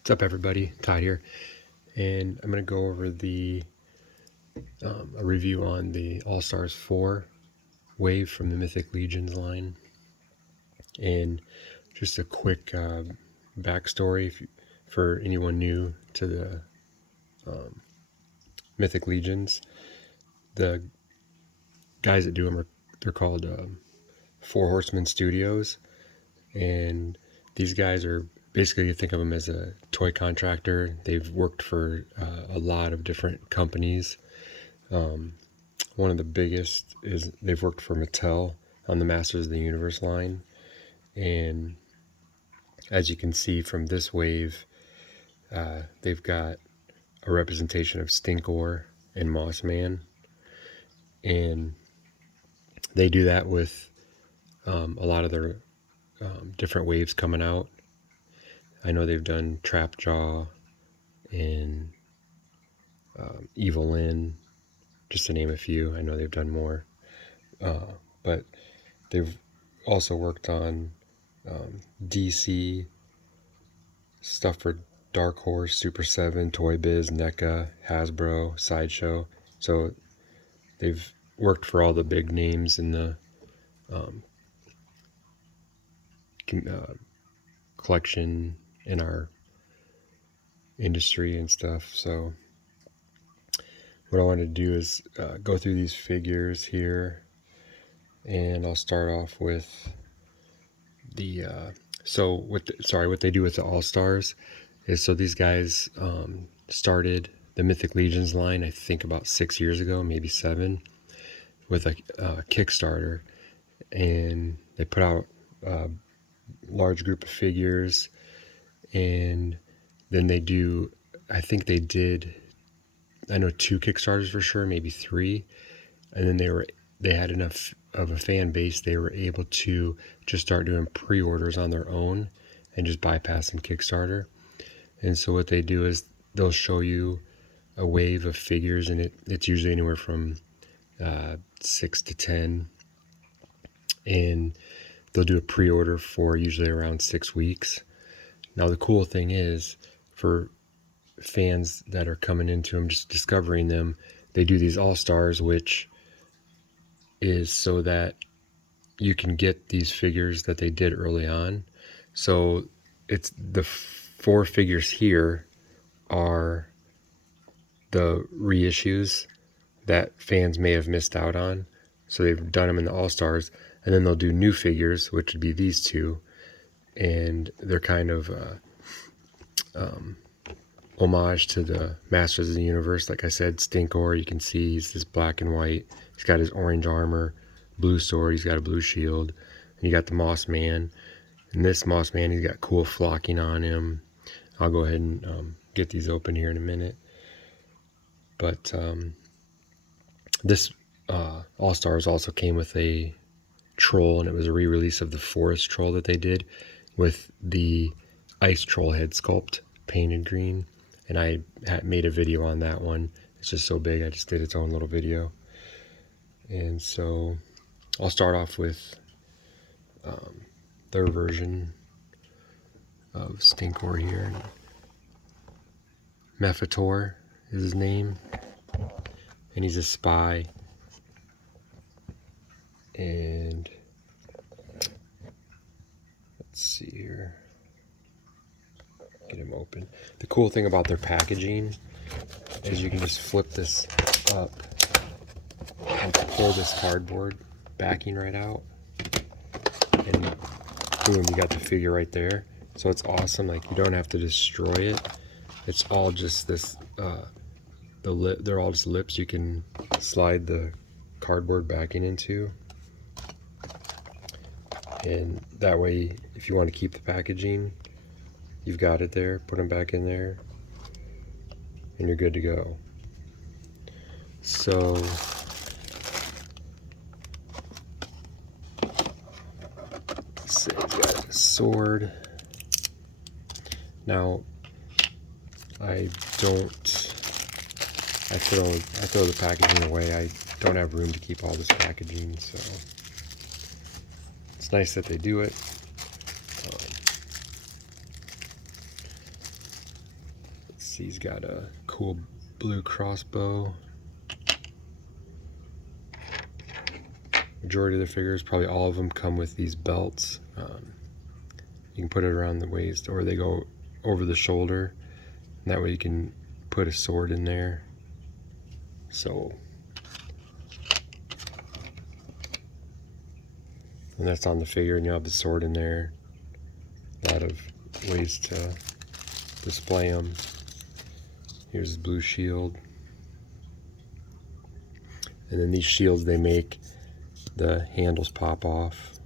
What's up, everybody? Todd here, and I'm going to go over a review on the All-Stars 4 wave from the Mythic Legions line, and just a quick backstory for anyone new to the Mythic Legions. The guys that do them they're called Four Horsemen Studios, and these guys are basically, you think of them as a toy contractor. They've worked for a lot of different companies. One of the biggest is they've worked for Mattel on the Masters of the Universe line. And as you can see from this wave, they've got a representation of Stinkor and Mossman. And they do that with a lot of their different waves coming out. I know they've done Trapjaw and Evil Lyn, just to name a few. I know they've done more. But they've also worked on DC stuff for Dark Horse, Super 7, Toy Biz, NECA, Hasbro, Sideshow. So they've worked for all the big names in the collection in our industry and stuff. So what I want to do is go through these figures here, and I'll start off with the what they do with the All-Stars is, so these guys started the Mythic Legions line, I think about 6 years ago, maybe 7, with a Kickstarter, and they put out a large group of figures, and then they do, I think they did, I know 2 Kickstarters for sure, maybe 3, and then they had enough of a fan base, they were able to just start doing pre-orders on their own and just bypassing Kickstarter. And so what they do is they'll show you a wave of figures, and it's usually anywhere from 6 to 10, and they'll do a pre-order for usually around 6 weeks. Now the cool thing is, for fans that are coming into them, just discovering them, they do these All-Stars, which is so that you can get these figures that they did early on. So it's the 4 figures here are the reissues that fans may have missed out on. So they've done them in the All-Stars, and then they'll do new figures, which would be these 2, and they're kind of homage to the Masters of the Universe. Like I said, Stinkor, you can see he's this black and white. He's got his orange armor, blue sword, he's got a blue shield. And you got the Mossman. And this Mossman, he's got cool flocking on him. I'll go ahead and get these open here in a minute. But this All-Stars also came with a troll, and it was a re-release of the Forest Troll that they did with the Ice Troll head sculpt painted green. And I made a video on that one. It's just so big, I just did its own little video. And so I'll start off with their version of Stinkor here. Mephitor is his name, and he's a spy. And let's see here, get him open. The cool thing about their packaging is you can just flip this up and pull this cardboard backing right out, and boom, you got the figure right there. So it's awesome. Like, you don't have to destroy it. It's all just this they're all just lips you can slide the cardboard backing into, and that way, if you want to keep the packaging, you've got it there. Put them back in there, and you're good to go. So he's got a sword. Now I throw the packaging away. I don't have room to keep all this packaging, so it's nice that they do it. He's got a cool blue crossbow. Majority of the figures, probably all of them, come with these belts. You can put it around the waist, or they go over the shoulder. And that way you can put a sword in there. So, and that's on the figure, and you have the sword in there. A lot of ways to display them. Here's his blue shield. And then these shields they make, the handles pop off,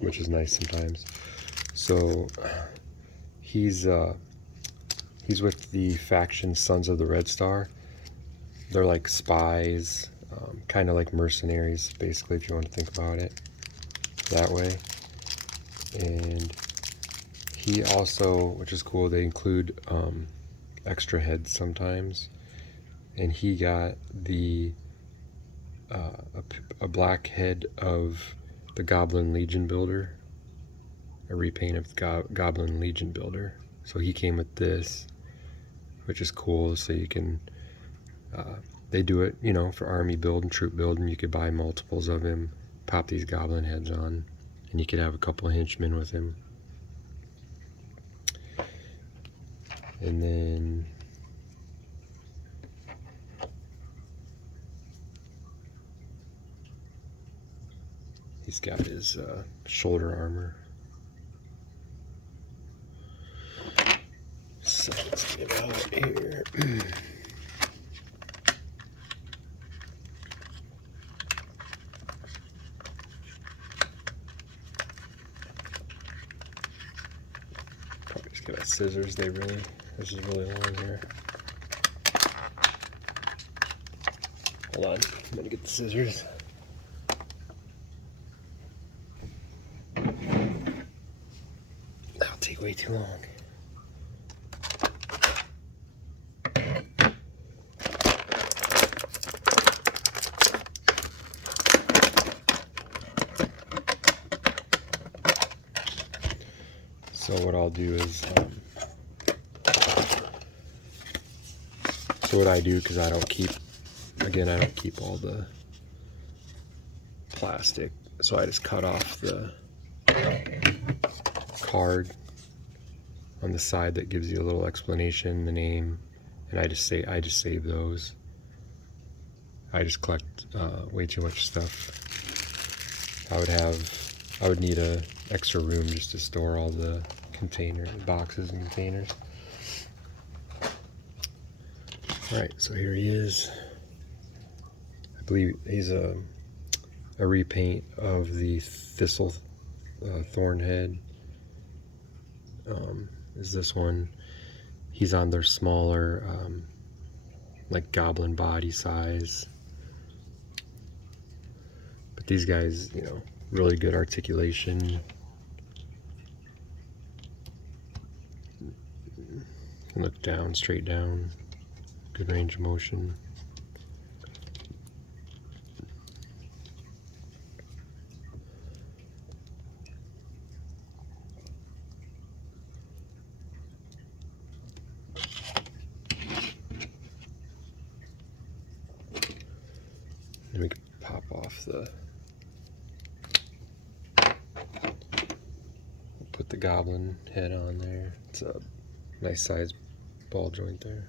which is nice sometimes. So he's with the faction Sons of the Red Star. They're like spies, kind of like mercenaries, basically, if you want to think about it that way. And he also, which is cool, they include extra heads sometimes. And he got the a black head of the Goblin Legion Builder, a repaint of the Goblin Legion Builder. So he came with this, which is cool. So you can, they do it, you know, for army build and troop build, and you could buy multiples of him, pop these goblin heads on, and you could have a couple of henchmen with him. And then he's got his shoulder armor. So let's get it out here. Probably just get out scissors. This is really long here. Hold on, I'm gonna get the scissors. That'll take way too long. So what I'll do is, so what I do, because I don't keep all the plastic, so I just cut off the card on the side that gives you a little explanation, the name, and I just save those. I just collect way too much stuff. I would need a extra room just to store all the boxes and containers. Alright, so here he is. I believe he's a repaint of the Thistle Thorn head. Is this one. He's on their smaller, like goblin body size. But these guys, you know, really good articulation. Can look down, straight down. Good range of motion. And we can pop off put the goblin head on there. It's a nice size ball joint there.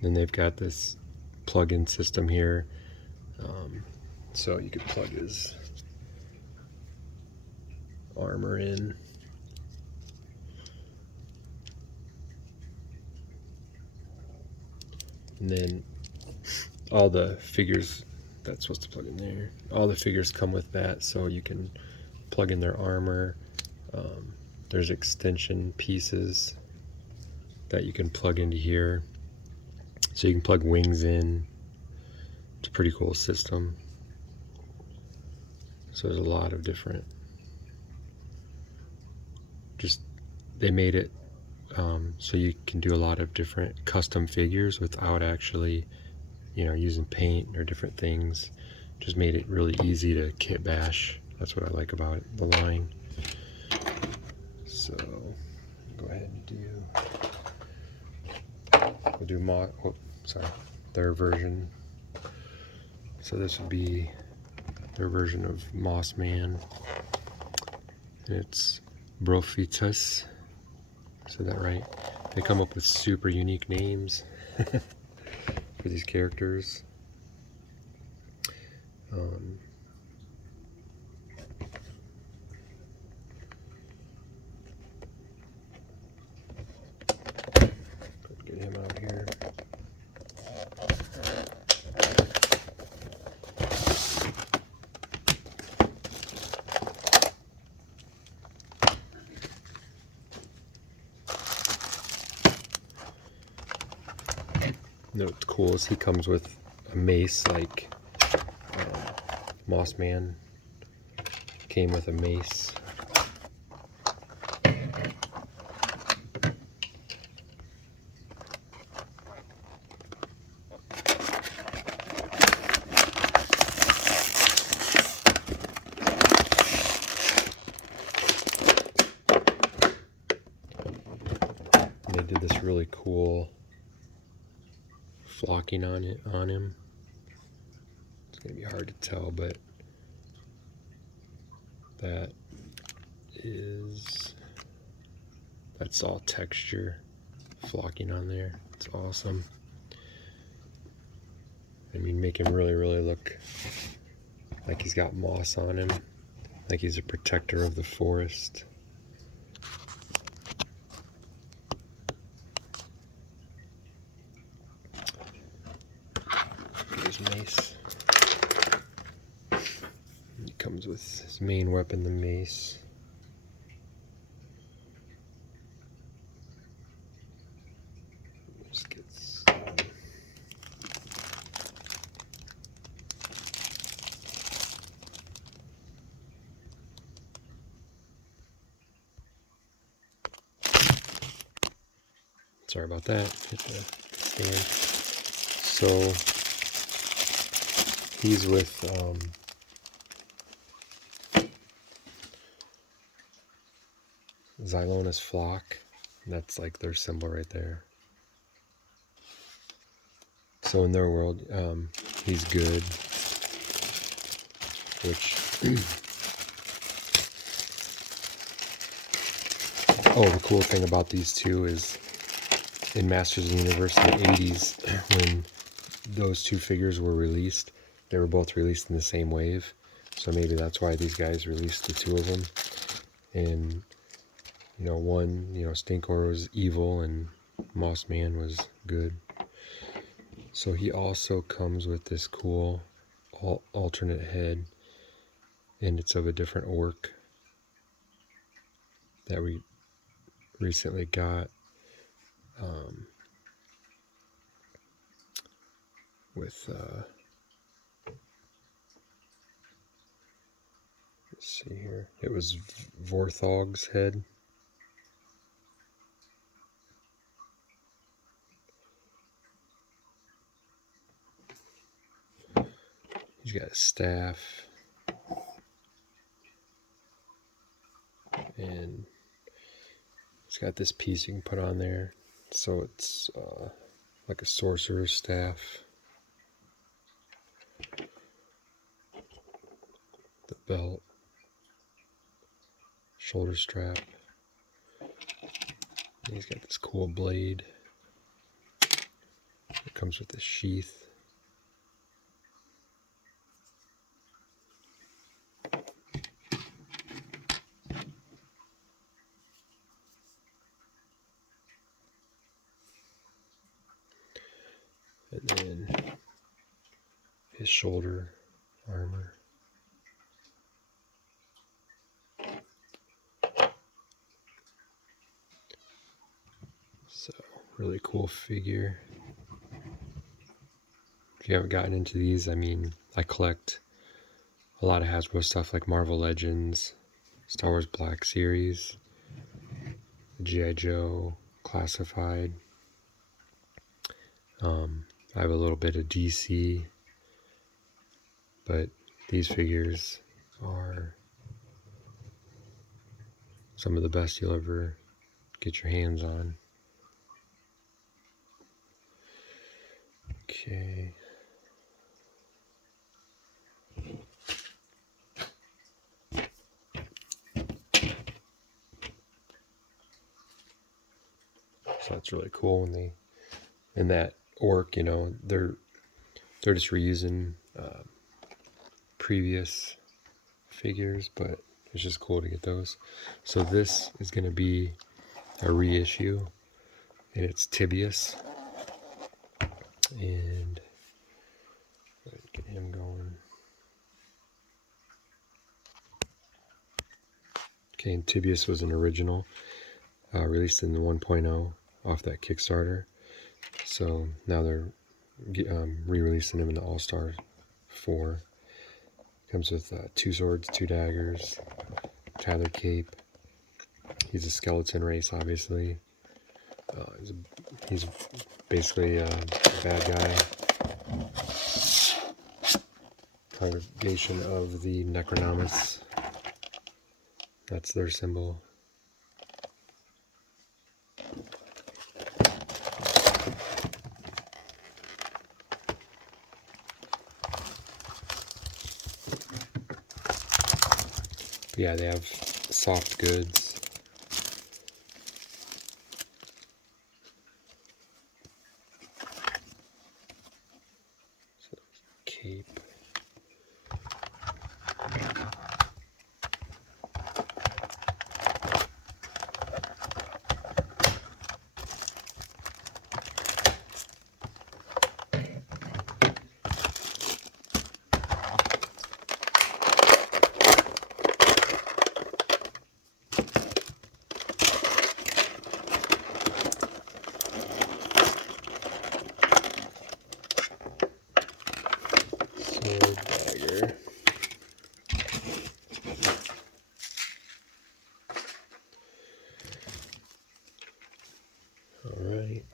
Then they've got this plug-in system here, so you could plug his armor in. And then all the figures, that's supposed to plug in there, all the figures come with that, so you can plug in their armor. There's extension pieces that you can plug into here. So you can plug wings in. It's a pretty cool system. So there's a lot of different, they made it So you can do a lot of different custom figures without actually, using paint or different things. Just made it really easy to kit bash. That's what I like about it, the line. So go ahead and we'll do their version. So this would be their version of Moss Man. It's Brophytus. Said that right? They come up with super unique names for these characters. Get him out here. What's cool is he comes with a mace, like Moss Man came with a mace. And they did this really cool flocking on him. It's gonna be hard to tell, but that's all texture flocking on there. It's awesome. I mean, make him really look like he's got moss on him, like he's a protector of the forest. His mace. He comes with his main weapon, the mace. Just get sorry about that. Hit the stand. So he's with Xylonus flock. That's like their symbol right there. So in their world, he's good, which the cool thing about these two is in Masters of the Universe in the 80s, when those two figures were released, they were both released in the same wave. So maybe that's why these guys released the two of them. And one, Stinkor was evil and Moss Man was good. So he also comes with this cool alternate head, and it's of a different orc that we recently got with let's see here, it was Vorthog's head. He's got a staff, and it's got this piece you can put on there, so it's like a sorcerer's staff. The belt, shoulder strap. And he's got this cool blade. It comes with this sheath. And then his shoulder armor. So, really cool figure. If you haven't gotten into these, I mean, I collect a lot of Hasbro stuff like Marvel Legends, Star Wars Black Series, G.I. Joe, classified. I have a little bit of DC, but these figures are some of the best you'll ever get your hands on. Okay. So that's really cool. And that orc, you know, they're just reusing previous figures, but it's just cool to get those. So this is going to be a reissue, and it's Tibis. And let's get him going. Okay, and Tibis was an original, released in the 1.0 off that Kickstarter. So now they're re-releasing him in the All-Star 4. Comes with 2 swords, 2 daggers, Tyler cape. He's a skeleton race, obviously. He's basically a bad guy. Congregation of the Necronomicons. That's their symbol. Yeah, they have soft goods. So, cape. Dagger. All right.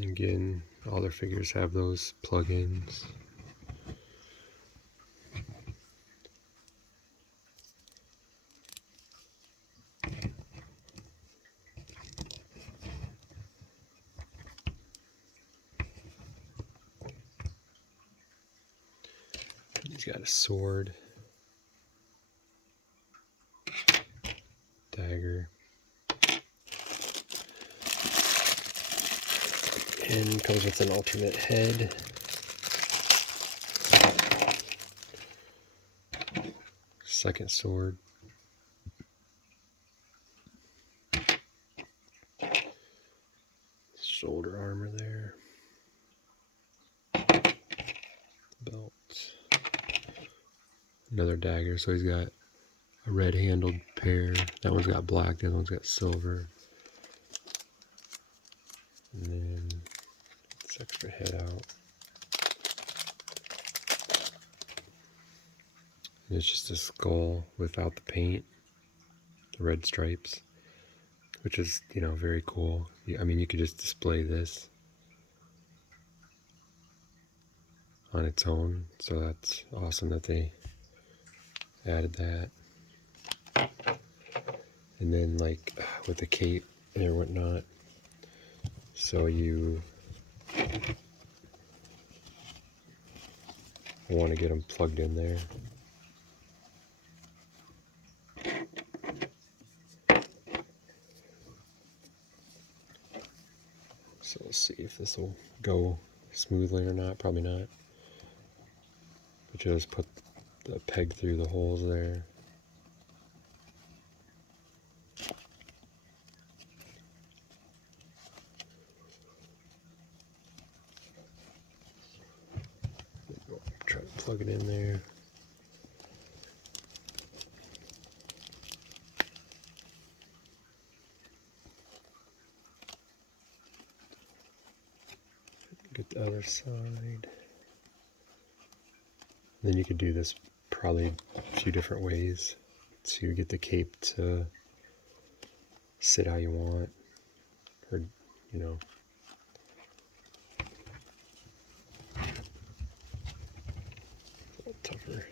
Again, all their figures have those plugins. He's got a sword, dagger, and comes with an alternate head. Second sword. Shoulder armor there. Belt. Another dagger. So he's got a red handled pair. That one's got black, the other one's got silver. And then this extra head out. And it's just a skull without the paint, the red stripes, which is, you know, very cool. I mean, you could just display this on its own, so that's awesome that they added that. And then, like, with the cape and whatnot, so you want to get them plugged in there. So we'll see if this will go smoothly or not. Probably not. But you just put the peg through the holes there. Try to plug it in there. Get the other side. Then you could do this probably a few different ways to get the cape to sit how you want, or you know. A little tougher.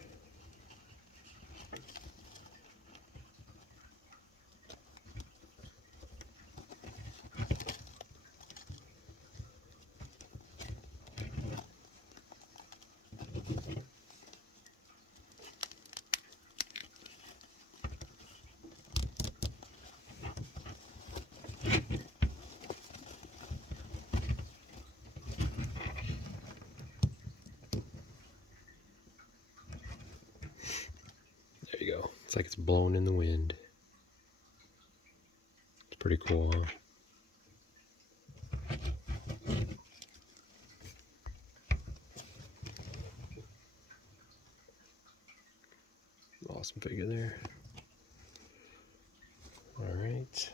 There you go. It's like it's blown in the wind. It's pretty cool, huh? Awesome figure there. Alright.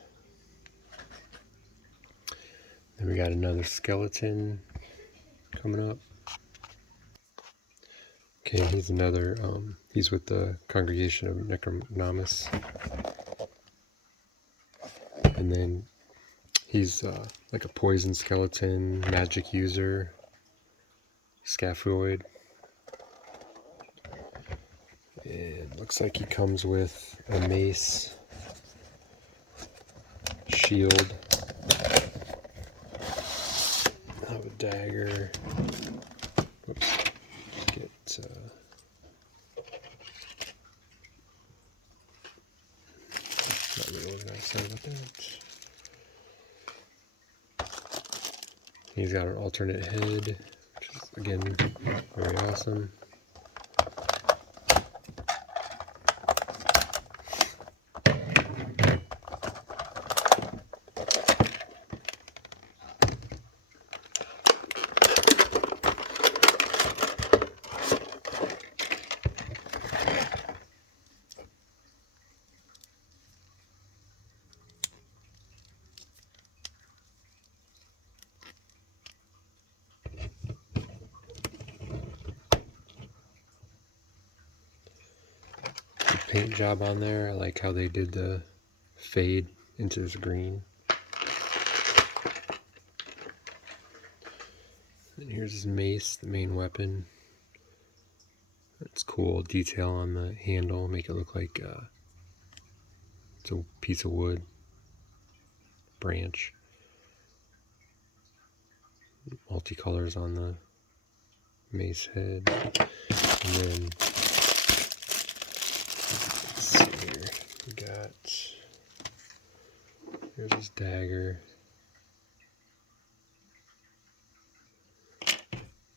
Then we got another skeleton coming up. Okay, he's another, he's with the congregation of Necronomus. And then he's like a poison skeleton, magic user, Scaphoid. And looks like he comes with a mace, shield, have a dagger. Whoops. Get not really organized. Sorry about that. He's got an alternate head, which is again very awesome. Paint job on there. I like how they did the fade into this green. And here's his mace, the main weapon. That's cool. Detail on the handle, make it look like it's a piece of wood, branch. Multicolors on the mace head. And then we got, here's his dagger,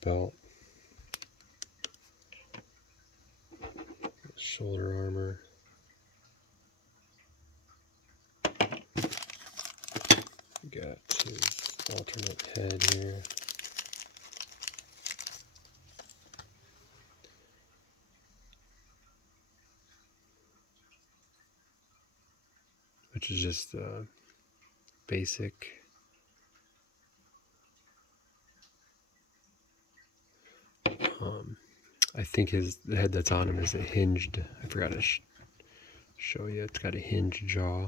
belt, shoulder armor, we got his alternate head here. Which is just basic. I think the head that's on him is a hinged. I forgot to show you. It's got a hinged jaw,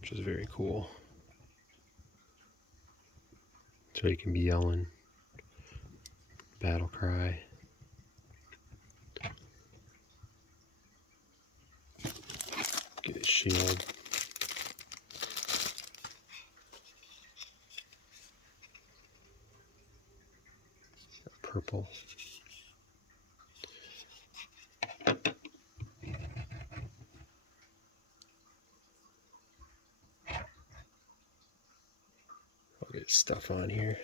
which is very cool. So he can be yelling battle cry. Get his shield. Purple. I'll get stuff on here.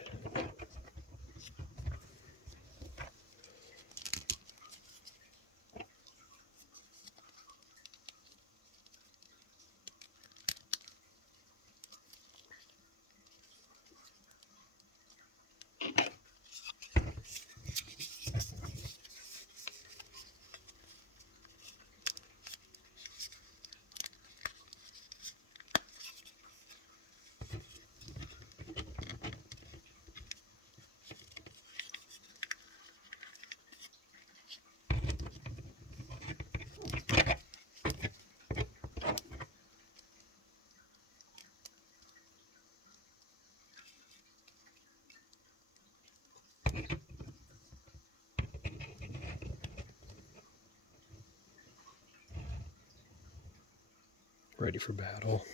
ready for battle.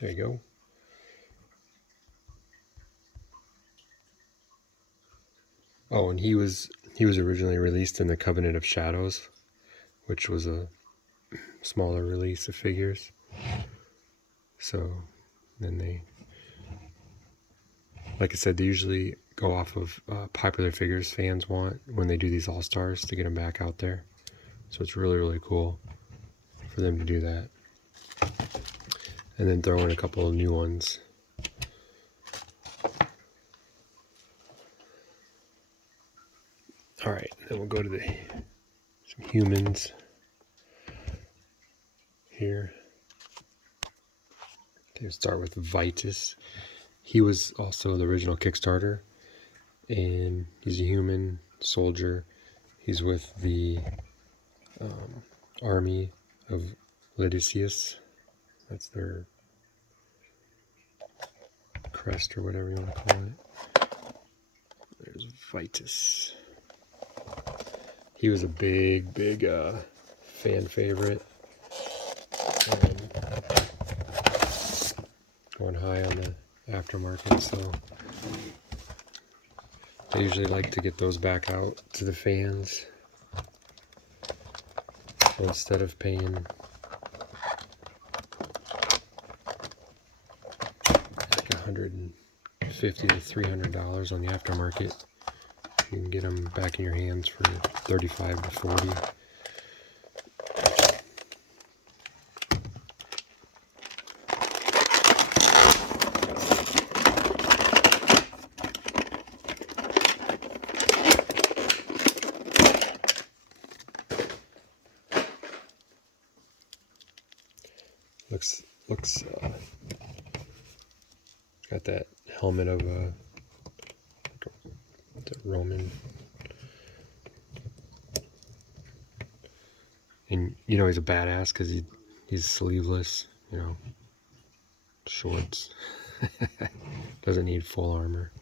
There you go. Oh, and he was originally released in the Covenant of Shadows, which was a smaller release of figures. So then they, like I said, they usually go off of popular figures fans want when they do these All-Stars to get them back out there. So it's really, really cool for them to do that. And then throw in a couple of new ones. All right, then we'll go to some humans here. Okay, we'll start with Vitus. He was also the original Kickstarter, and he's a human soldier. He's with the army of Lydiceus. That's their crest or whatever you want to call it. There's Vitus. He was a big fan favorite. Going high on the aftermarket, so I usually like to get those back out to the fans. So instead of paying like $150 to $300 on the aftermarket, you can get them back in your hands for $35 to $40. Looks got that helmet of a Roman, and you know he's a badass because he's sleeveless, you know, shorts. Doesn't need full armor.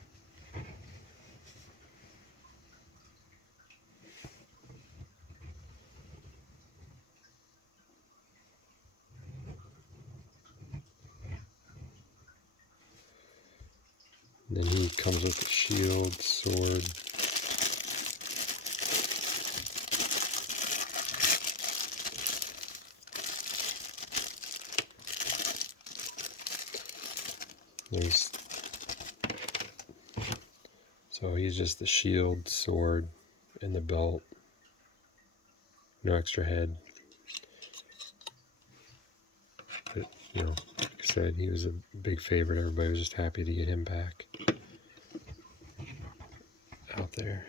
And then he comes with a shield, sword. So he's just the shield, sword, and the belt. No extra head. But, you know, like I said, he was a big favorite. Everybody was just happy to get him back out there.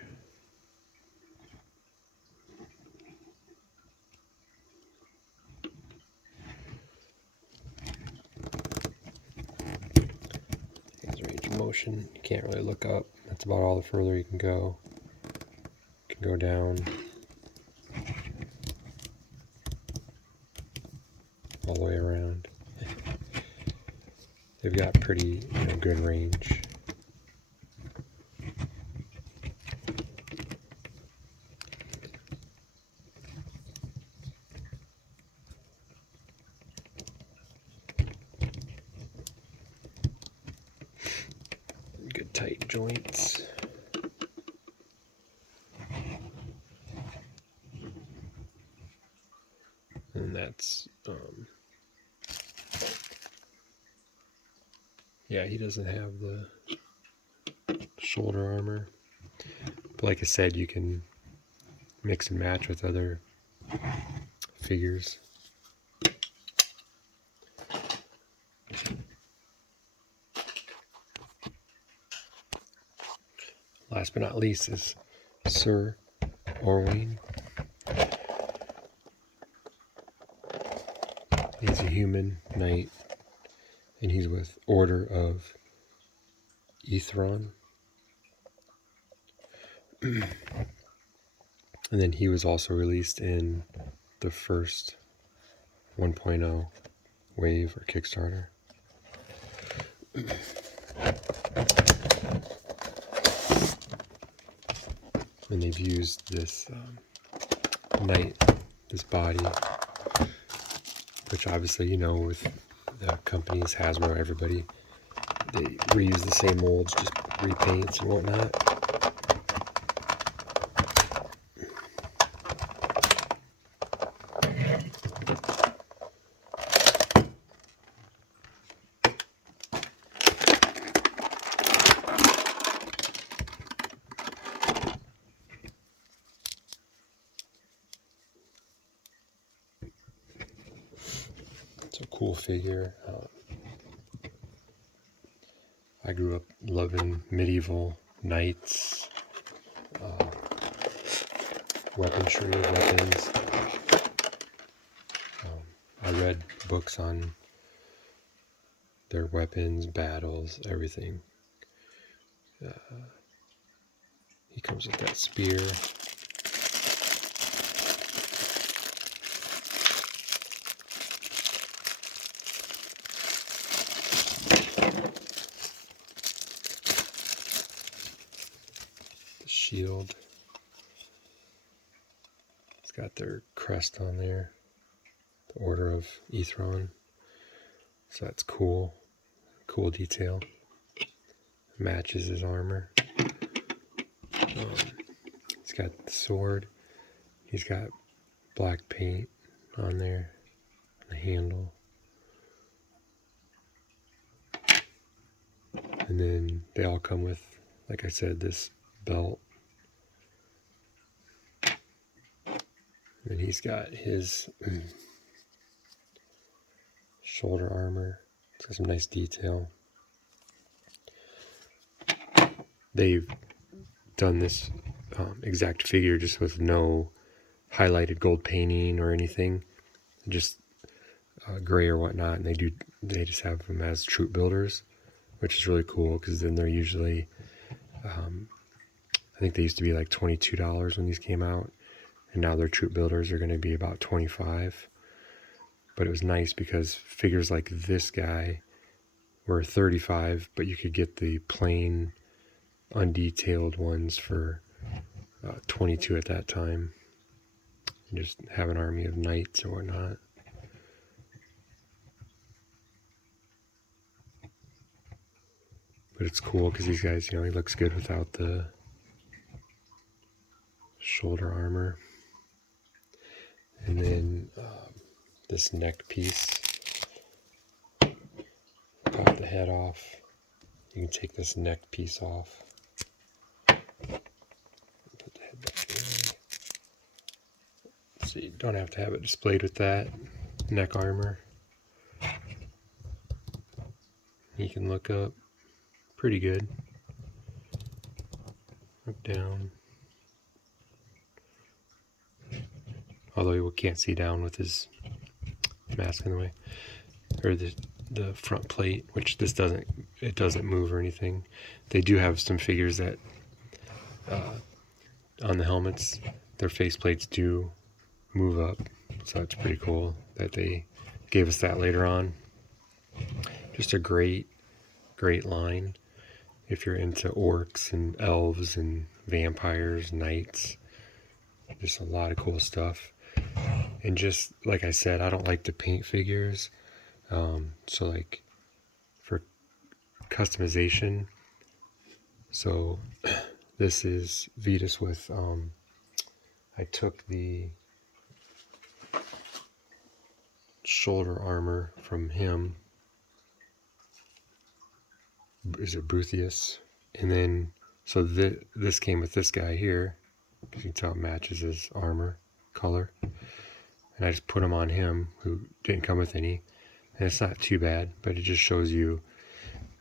His range of motion, you can't really look up. That's about all the further you can go. You can go down all the way around. They've got pretty, good range. Good tight joints. And that's, yeah, he doesn't have the shoulder armor. But like I said, you can mix and match with other figures. Last but not least is Sir Orwayne. He's a human knight, and he's with Order of Ethron. And then he was also released in the first 1.0 wave or Kickstarter. And they've used this knight, this body, which obviously, you know, with the companies, Hasbro, everybody, they reuse the same molds, just repaints and whatnot. It's a cool figure. I grew up loving medieval knights, weapons. I read books on their weapons, battles, everything. He comes with that spear. The shield. It's got their crest on there. The Order of Ethron. So that's cool. Cool detail. Matches his armor. He's got the sword. He's got black paint on there. The handle. And then they all come with, like I said, this belt. And he's got his shoulder armor. It's got some nice detail. They've done this exact figure just with no highlighted gold painting or anything, just gray or whatnot. And they just have them as troop builders, which is really cool because then they're usually, I think they used to be like $22 when these came out, and now their troop builders are going to be about $25. But it was nice because figures like this guy were $35, but you could get the plain, undetailed ones for $22 at that time. And just have an army of knights or whatnot. But it's cool because these guys, you know, he looks good without the shoulder armor. And then this neck piece. Pop the head off. You can take this neck piece off. Put the head back in. So you don't have to have it displayed with that neck armor. You can look up pretty good. Look down. Although you can't see down with his mask in the way. Or the front plate, which this doesn't move or anything. They do have some figures that on the helmets, their face plates do move up. So it's pretty cool that they gave us that later on. Just a great line if you're into orcs and elves and vampires, knights. Just a lot of cool stuff. And just like I said, I don't like to paint figures. So like for customization, so this is Vitus with, I took the shoulder armor from him. Is it Brophytus? And then, so this came with this guy here, because you can tell it matches his armor color. And I just put him on him, who didn't come with any. And it's not too bad, but it just shows you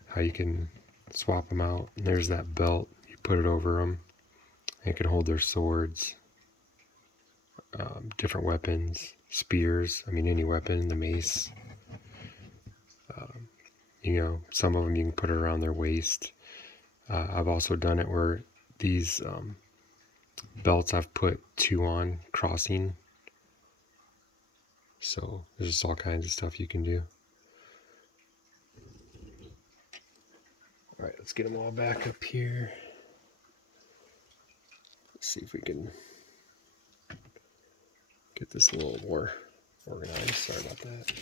how you can swap them out. And there's that belt. You put it over them. And it can hold their swords, different weapons, spears. I mean, any weapon, the mace. You know, some of them you can put it around their waist. I've also done it where these belts I've put 2 on crossing. So there's just all kinds of stuff you can do. All right, let's get them all back up here. Let's see if we can get this a little more organized. Sorry about that.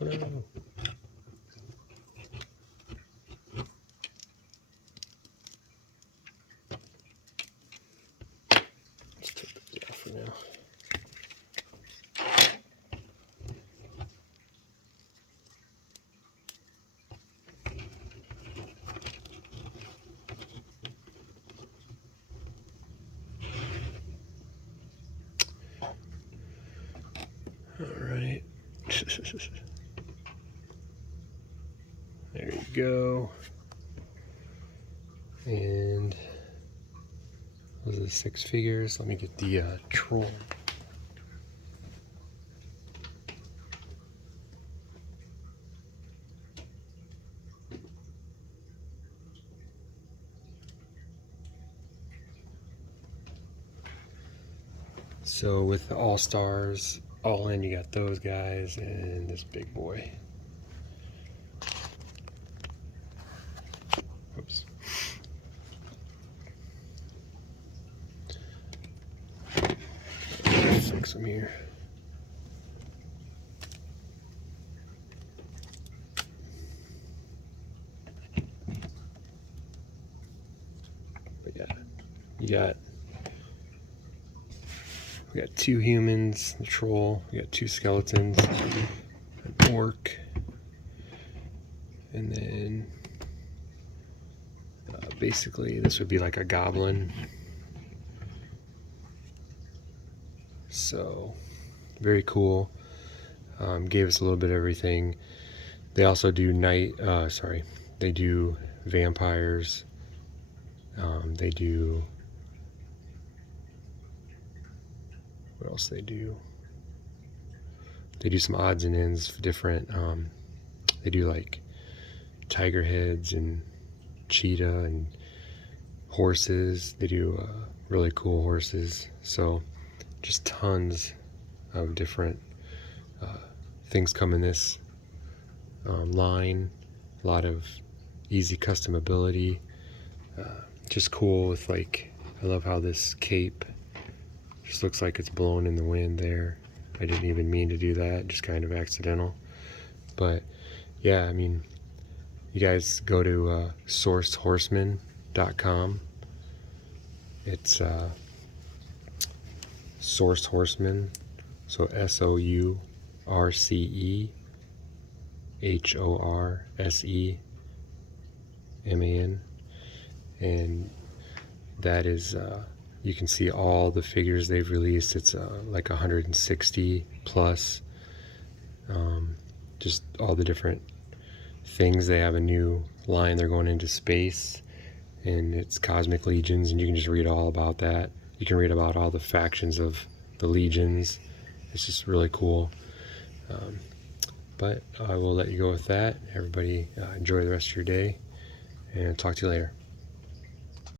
Oh no. Let's take those off for now. All right. There you go. And those are the 6 figures. Let me get the troll. So with the All-Stars all in, you got those guys and this big boy. Oops. Fix them here. But yeah, we got 2 humans, the troll, we got 2 skeletons, an orc, and then basically this would be like a goblin. So very cool. Gave us a little bit of everything. They also do they do vampires. They do, what else they do? They do some odds and ends, different, they do like tiger heads and cheetah and horses. They do really cool horses. So just tons of different things come in this line. A lot of easy customability. Just cool with, like, I love how this cape just looks like it's blowing in the wind there. I didn't even mean to do that, just kind of accidental. But yeah, I mean, you guys go to sourcehorseman.com. It's Source Horseman, so SOURCEHORSEMAN, and that is you can see all the figures they've released. It's like 160 plus, just all the different things. They have a new line, they're going into space, and it's Cosmic Legions, and you can just read all about that. You can read about all the factions of the legions. It's just really cool. But I will let you go with that. Everybody enjoy the rest of your day, and talk to you later.